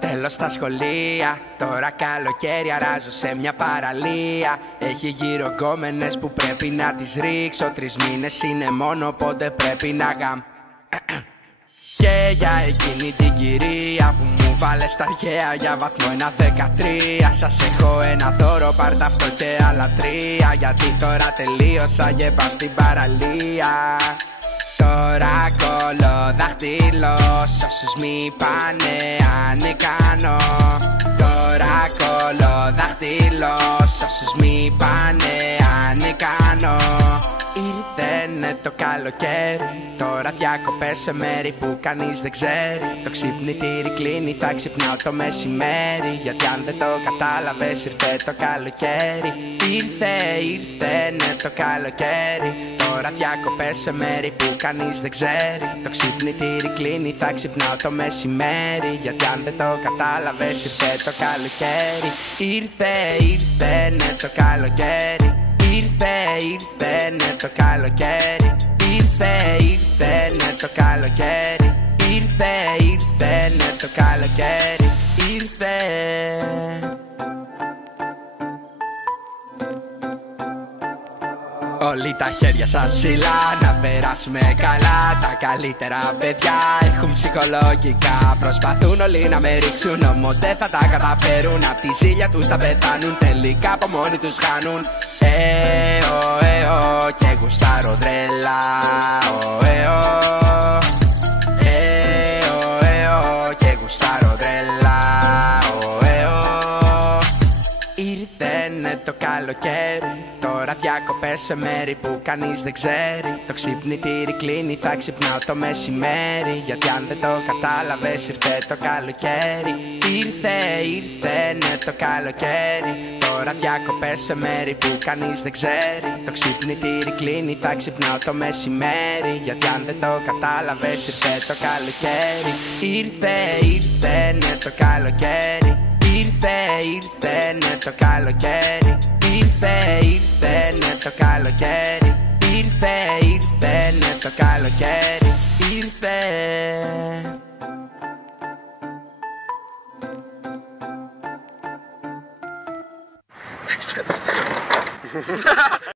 Τέλος στα σχολεία. Τώρα καλοκαίρι αράζω σε μια παραλία. Έχει γύρω γκόμενες που πρέπει να τις ρίξω. 3 μήνες είναι μόνο, οπότε πρέπει να Και για εκείνη την κυρία που μου βάλε στα αρχαία για βαθμό 1-13. Σας έχω ένα δώρο, πάρ' αυτό και άλλα 3. Γιατί τώρα τελείωσα και πάω στην παραλία. Τώρα κόλλω δάχτυλο σ' όσους μη πάνε αν κάνω. Τώρα κόλλω δάχτυλο σ' όσους μη πάνε αν κάνω. Ήρθαινε το καλοκαίρι, τώρα διακοπές σε μέρη που κανείς δεν ξέρει. Το ξυπνητήρι κλείνει, θα ξυπνάω το μεσημέρι. Γιατί αν δεν το κατάλαβες ήρθε το καλοκαίρι. Ήρθαινε το καλοκαίρι, τώρα διακοπές σε μέρη που κανείς δεν ξέρει. Το ξυπνητήρι κλείνει, θα ξυπνάω το μεσημέρι. Γιατί αν δεν το κατάλαβες ήρθε το καλοκαίρι. Ήρθαινε το καλοκαίρι. Ήρθαινε το καλοκαίρι. Ήρθαινε το καλοκαίρι. Ήρθαινε το καλοκαίρι. Όλοι τα χέρια σας ψηλά, να περάσουμε καλά. Τα καλύτερα παιδιά έχουν ψυχολογικά. Προσπαθούν όλοι να με ρίξουν, όμως δεν θα τα καταφέρουν. Απ' τη ζήλια τους θα πεθάνουν, τελικά από μόνοι τους χάνουν. Και γουστάρω τρέλα. Και γουστάρω τρέλα. Ήρθαινε το καλοκαίρι, τώρα διακοπές σε μέρη που κανείς δεν ξέρει. Το ξυπνητήρι κλείνει, θα ξυπνάω το μεσημέρι. Γιατί αν δεν το κατάλαβες ήρθε το καλοκαίρι. Ήρθαινε το καλοκαίρι, τώρα διακοπές σε μέρη που κανείς δεν ξέρει. Το ξυπνητήρι κλείνει, θα ξυπνάω το μεσημέρι. Γιατί αν δεν το κατάλαβες ήρθε το καλοκαίρι. Ήρθαινε το καλοκαίρι. Ήρθαινε το καλοκαίρι. Ήρθαινε το καλοκαίρι. Ήρθαινε το καλοκαίρι. Ήρθε.